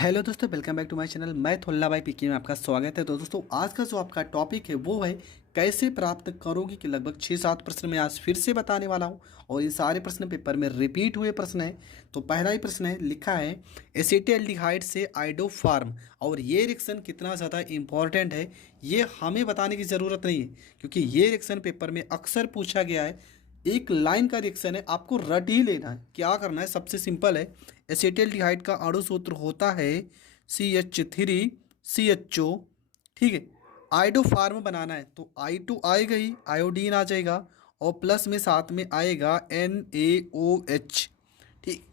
Hello दोस्तों, welcome back to my channel. मैं थोल्ला भाई पीके में आपका स्वागत है। तो दोस्तों, आज का जो आपका टॉपिक है वो है कैसे प्राप्त करोगे कि लगभग 6-7 प्रश्न मैं आज फिर से बताने वाला हूं। और ये सारे प्रश्न पेपर में रिपीट हुए प्रश्न हैं। तो पहला ही प्रश्न है, लिखा है एसिटाल्डिहाइड से आइडोफार्म। और ये रिएक्शन कितना ज़्यादा इंपॉर्टेंट है ये हमें बताने की ज़रूरत नहीं है, क्योंकि ये रिएक्शन पेपर में अक्सर पूछा गया है। एक लाइन का रिएक्शन है, आपको रट ही लेना है। क्या करना है, सबसे सिंपल है। एसिटाल्डिहाइड का अणु सूत्र होता है CH3CHO। ठीक है, आइडोफार्म बनाना है तो I2 आएगा ही, आयोडीन आ जाएगा, और प्लस में साथ में आएगा NaOH। ठीक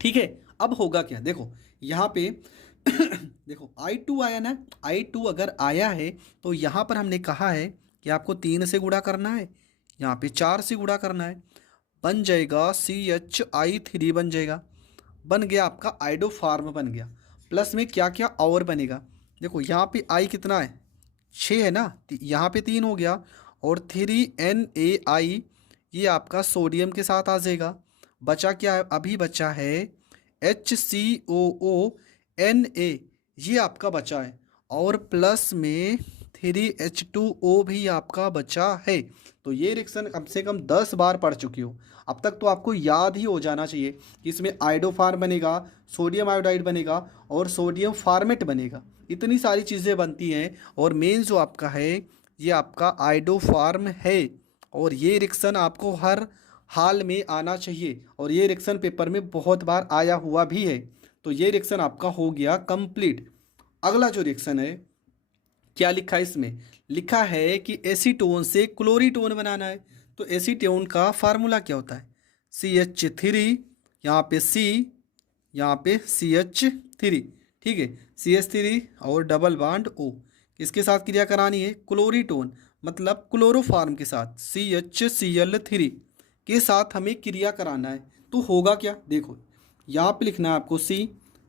ठीक है। अब होगा क्या, देखो यहाँ पे देखो I2 आया ना। I2 अगर आया है तो यहाँ पर हमने कहा है कि आपको 3 से गुणा करना है, यहाँ पे 4 से गुणा करना है। बन जाएगा CHI3, बन गया आपका आइडोफार्म बन गया। प्लस में क्या क्या और बनेगा, देखो यहाँ पे आई कितना है, 6 है ना, यहाँ पे 3 हो गया, और 3Na, ये आपका सोडियम के साथ आ जाएगा। बचा क्या है, अभी बचा है HCOONA, ये आपका बचा है, और प्लस में 3H2O भी आपका बचा है। तो ये रिएक्शन कम से कम 10 बार पढ़ चुकी हो अब तक, तो आपको याद ही हो जाना चाहिए कि इसमें आइडोफार्म बनेगा, सोडियम आयोडाइड बनेगा, और सोडियम फार्मेट बनेगा। इतनी सारी चीज़ें बनती हैं, और मेन जो आपका है ये आपका आइडोफार्म है। और ये रिएक्शन आपको हर हाल में आना चाहिए, और ये रिएक्शन पेपर में बहुत बार आया हुआ भी है। तो ये रिएक्शन आपका हो गया कंप्लीट। अगला जो रिएक्शन है, क्या लिखा है इसमें, लिखा है कि एसीटोन से क्लोरीटोन बनाना है। तो एसीटोन का फार्मूला क्या होता है, CH3, यहाँ पे C, यहाँ पे CH3। ठीक है, CH3 और डबल बॉन्ड O, किसके साथ क्रिया करानी है, क्लोरीटोन मतलब क्लोरोफार्म के साथ CHCl3 के साथ हमें क्रिया कराना है। तो होगा क्या, देखो यहाँ पे लिखना है आपको C,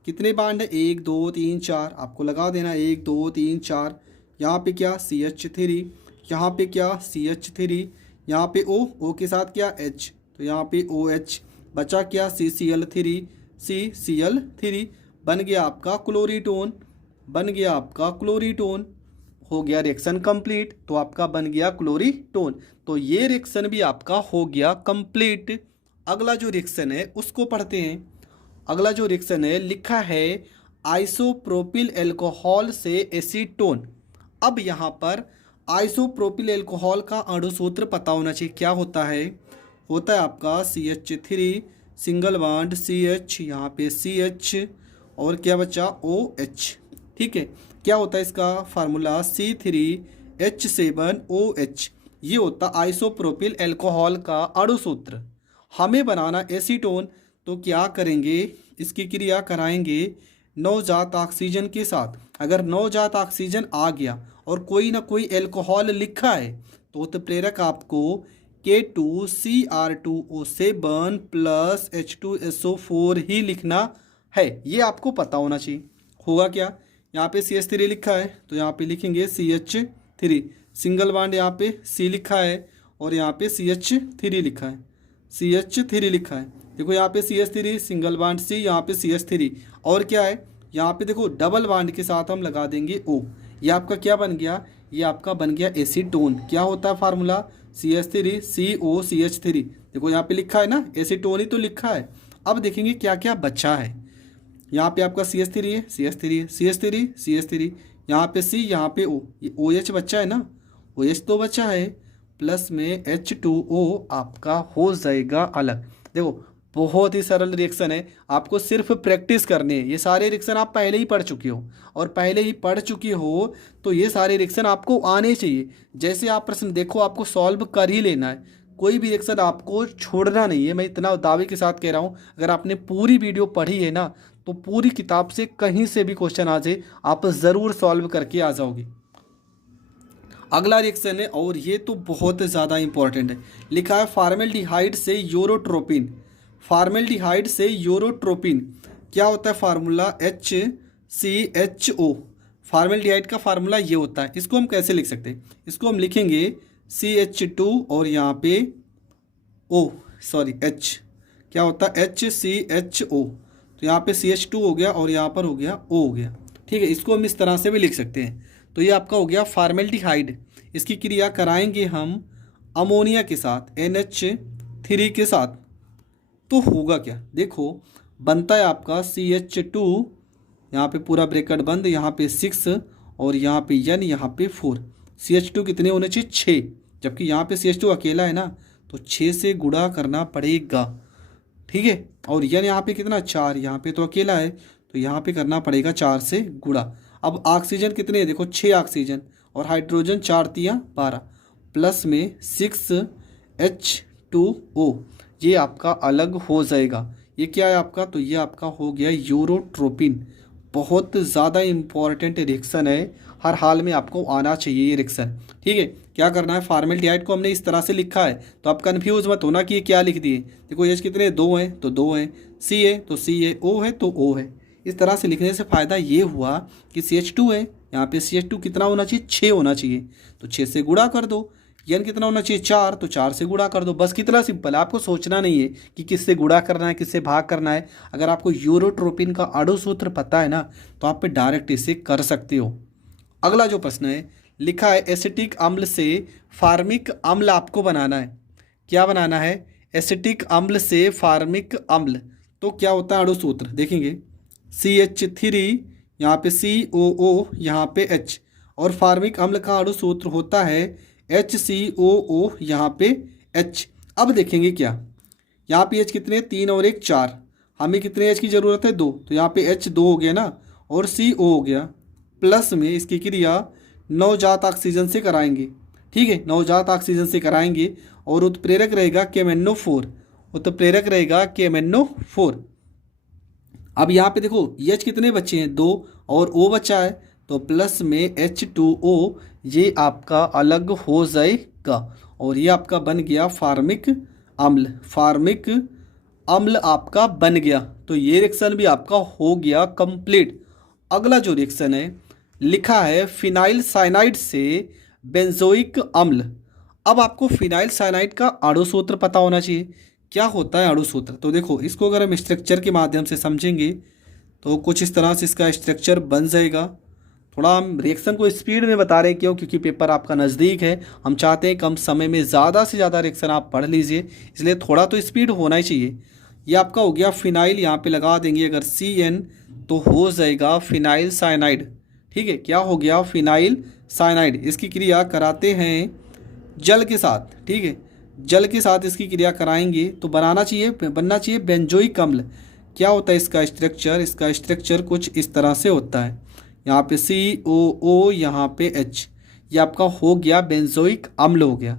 कितने बांड है, 1 2 3 4, आपको लगा देना 1 2 3 4। यहाँ पे क्या CH3, यहाँ पे क्या CH3, यहाँ पे O के साथ क्या H, तो यहाँ पे OH। बचा क्या CCl3 बन गया आपका क्लोरीटोन, बन गया आपका क्लोरीटोन। हो गया रिएक्शन कंप्लीट, तो आपका बन गया क्लोरीटोन। तो ये रिएक्शन भी आपका हो गया कंप्लीट। अगला जो रिएक्शन है उसको पढ़ते हैं। अगला जो रिएक्शन है, लिखा है आइसोप्रोपिल एल्कोहल से एसीटोन। अब यहाँ पर आइसोप्रोपिल एल्कोहल का अणु सूत्र पता होना चाहिए। क्या होता है, होता है आपका CH3 सिंगल बॉन्ड CH, यहाँ पे CH, और क्या बचा OH। ठीक है, क्या होता है इसका फार्मूला, C3H7OH। ये होता आइसोप्रोपिल एल्कोहल का अणु सूत्र। हमें बनाना एसीटोन, तो क्या करेंगे, इसकी क्रिया कराएंगे नवजात ऑक्सीजन के साथ। अगर नवजात ऑक्सीजन आ गया और कोई ना कोई एल्कोहल लिखा है तो उत्प्रेरक आपको K2Cr2O7 प्लस H2SO4 ही लिखना है। ये आपको पता होना चाहिए। होगा क्या, यहाँ पे CH3 लिखा है तो यहाँ पे लिखेंगे CH3, सिंगल बॉन्ड यहाँ पे C लिखा है, और यहाँ पे CH3 लिखा है, CH3 लिखा है। देखो यहाँ पे CH3 सिंगल बॉन्ड C, यहाँ पे CH3, और क्या है यहाँ पे देखो डबल बॉन्ड के साथ हम लगा देंगे O। ये आपका क्या बन गया, ये आपका बन गया एसीटोन। क्या होता है फार्मूला, CH3COCH3। देखो यहाँ पे लिखा है ना, एसीटोन ही तो लिखा है। अब देखेंगे क्या क्या बचा है। यहाँ पे आपका CH3 है, CH3 है, CH3 CH3, यहाँ पे C, यहाँ पे O, ये OH बचा है ना, OH तो बचा है, प्लस में H2O आपका हो जाएगा अलग। देखो बहुत ही सरल रिएक्शन है, आपको सिर्फ प्रैक्टिस करनी है। ये सारे रिएक्शन आप पहले ही पढ़ चुके हो, और पहले ही पढ़ चुकी हो तो ये सारे रिएक्शन आपको आने चाहिए। जैसे आप प्रश्न देखो आपको सॉल्व कर ही लेना है, कोई भी रिएक्शन आपको छोड़ना नहीं है। मैं इतना दावे के साथ कह रहा हूँ, अगर आपने पूरी वीडियो पढ़ी है ना तो पूरी किताब से कहीं से भी क्वेश्चन आ जाए आप ज़रूर सॉल्व करके आ जाओगे। अगला रिएक्शन है, और ये तो बहुत ज़्यादा इंपॉर्टेंट है, लिखा है फार्मेल्डिहाइड से यूरोट्रोपिन। फार्मेल्डिहाइड से यूरोट्रोपिन क्या होता है फार्मूला, HCHO। फार्मेल्डिहाइड का फार्मूला ये होता है। इसको हम कैसे लिख सकते हैं, इसको हम लिखेंगे CH2 और यहाँ पे H, क्या होता है HCHO। तो यहाँ पे CH2 हो गया और यहाँ पर हो गया O हो गया। ठीक है, इसको हम इस तरह से भी लिख सकते हैं। तो ये आपका हो गया फॉर्मेल्डिहाइड। इसकी क्रिया कराएंगे हम अमोनिया के साथ NH3 के साथ, तो होगा क्या, देखो बनता है आपका CH2, यहाँ पे पूरा ब्रैकेट बंद, यहाँ पे 6 और यहाँ पे N, यहाँ पे 4। CH2 कितने होने चाहिए 6, जबकि यहाँ पे CH2 अकेला है ना, तो 6 से गुणा करना पड़ेगा। ठीक है, और N यहाँ पे कितना 4, यहाँ पे तो अकेला है, तो यहाँ पे करना पड़ेगा 4 से गुणा। अब ऑक्सीजन कितने हैं, देखो 6 ऑक्सीजन और हाइड्रोजन 4 तिया 12, प्लस में 6H2O, ये आपका अलग हो जाएगा। ये क्या है आपका, तो ये आपका हो गया यूरोट्रोपिन। बहुत ज़्यादा इम्पॉर्टेंट रिएक्शन है, हर हाल में आपको आना चाहिए ये रिएक्शन। ठीक है, क्या करना है, फॉर्मेल्डिहाइड को हमने इस तरह से लिखा है, तो आप कन्फ्यूज मत होना कि ये क्या लिख दिए। देखो H कितने 2 हैं तो 2 हैं, C है तो C है, O है तो O है। इस तरह से लिखने से फ़ायदा ये हुआ कि CH2 है, यहाँ पे CH2 कितना होना चाहिए 6 होना चाहिए, तो 6 से गुणा कर दो। N कितना होना चाहिए 4, तो 4 से गुणा कर दो। बस कितना सिंपल है, आपको सोचना नहीं है कि किससे गुणा करना है किससे भाग करना है। अगर आपको यूरोट्रोपिन का अणु सूत्र पता है ना, तो आप डायरेक्ट इसे कर सकते हो। अगला जो प्रश्न है, लिखा है एसिटिक अम्ल से फार्मिक अम्ल आपको बनाना है। क्या बनाना है, एसिटिक अम्ल से फार्मिक अम्ल, तो क्या होता है अणु सूत्र देखेंगे, CH3 यहाँ पे COO यहाँ पे H, और फार्मिक अम्ल का अणु सूत्र होता है HCOO यहाँ पे H। अब देखेंगे क्या, यहाँ पे H कितने 3 और 1 4, हमें कितने H की ज़रूरत है 2, तो यहाँ पे H 2 हो गया ना, और CO हो गया, प्लस में इसकी क्रिया नवजात ऑक्सीजन से कराएंगे। ठीक है, नवजात ऑक्सीजन से कराएंगे, और उत्प्रेरक रहेगा KMnO4, उत्प्रेरक रहेगा KMnO4। अब यहाँ पे देखो H कितने बच्चे हैं 2 और O बचा है, तो प्लस में H2O, ये आपका अलग हो जाएगा, और ये आपका बन गया फार्मिक अम्ल। फार्मिक अम्ल आपका बन गया, तो ये रिएक्शन भी आपका हो गया कंप्लीट। अगला जो रिएक्शन है, लिखा है फिनाइल साइनाइड से बेंजोइक अम्ल। अब आपको फिनाइल साइनाइड का अणु सूत्र पता होना चाहिए। क्या होता है अणु सूत्र, तो देखो इसको अगर हम स्ट्रक्चर के माध्यम से समझेंगे तो कुछ इस तरह से इसका स्ट्रक्चर बन जाएगा। थोड़ा हम रिएक्शन को स्पीड में बता रहे हैं, क्यों, क्योंकि पेपर आपका नज़दीक है, हम चाहते हैं कम समय में ज़्यादा से ज़्यादा रिएक्शन आप पढ़ लीजिए, इसलिए थोड़ा तो स्पीड होना ही चाहिए। ये आपका हो गया फिनाइल, यहाँ पे लगा देंगे अगर CN, तो हो जाएगा फिनाइल साइनाइड। ठीक है, क्या हो गया फिनाइल साइनाइड। इसकी क्रिया कराते हैं जल के साथ। ठीक है, जल के साथ इसकी क्रिया कराएंगे तो बनना चाहिए बेंजोइक अम्ल। क्या होता है इसका स्ट्रक्चर, इसका स्ट्रक्चर कुछ इस तरह से होता है, यहाँ पे COO यहाँ पे H, ये आपका हो गया बेंजोइक अम्ल हो गया।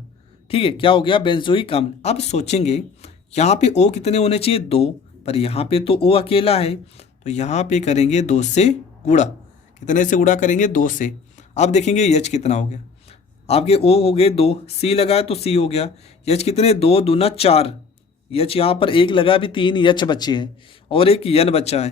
ठीक है, क्या हो गया बेंजोइक अम्ल। अब सोचेंगे यहाँ पे O कितने होने चाहिए 2, पर यहाँ पे तो O अकेला है, तो यहाँ पे करेंगे 2 से गुणा। कितने से गुणा करेंगे 2 से। अब देखेंगे H कितना हो गया, आपके O हो गए 2, C लगाया तो C हो गया, H कितने 2 दूना 4, H यहाँ पर 1 लगा भी 3 H बचे हैं, और एक N बचा है,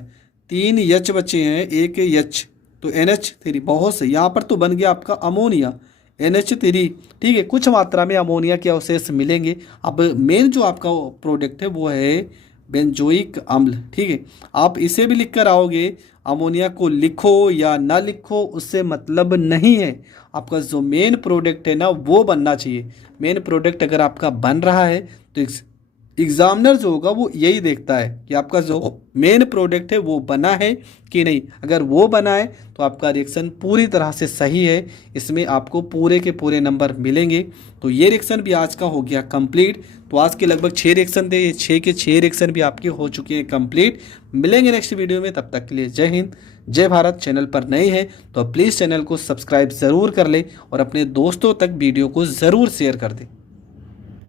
3 H बचे हैं, एक H, तो NH3 बहुत सही। यहाँ पर तो बन गया आपका अमोनिया NH3। ठीक है, कुछ मात्रा में अमोनिया के अवशेष मिलेंगे। अब मेन जो आपका प्रोडक्ट है वो है बेंजोइक अम्ल। ठीक है, आप इसे भी लिख कर आओगे, अमोनिया को लिखो या ना लिखो उससे मतलब नहीं है, आपका जो मेन प्रोडक्ट है ना वो बनना चाहिए। मेन प्रोडक्ट अगर आपका बन रहा है तो एग्जामिनर जो होगा वो यही देखता है कि आपका जो मेन प्रोडक्ट है वो बना है कि नहीं। अगर वो बना है तो आपका रिएक्शन पूरी तरह से सही है, इसमें आपको पूरे के पूरे नंबर मिलेंगे। तो ये रिएक्शन भी आज का हो गया कंप्लीट। तो आज के लगभग 6 रिएक्शन थे, ये 6 के 6 रिएक्शन भी आपके हो चुके हैं कंप्लीट। मिलेंगे नेक्स्ट वीडियो में, तब तक के लिए जय हिंद जय भारत। चैनल पर नए हैं तो प्लीज़ चैनल को सब्सक्राइब ज़रूर कर लें और अपने दोस्तों तक वीडियो को ज़रूर शेयर कर दें।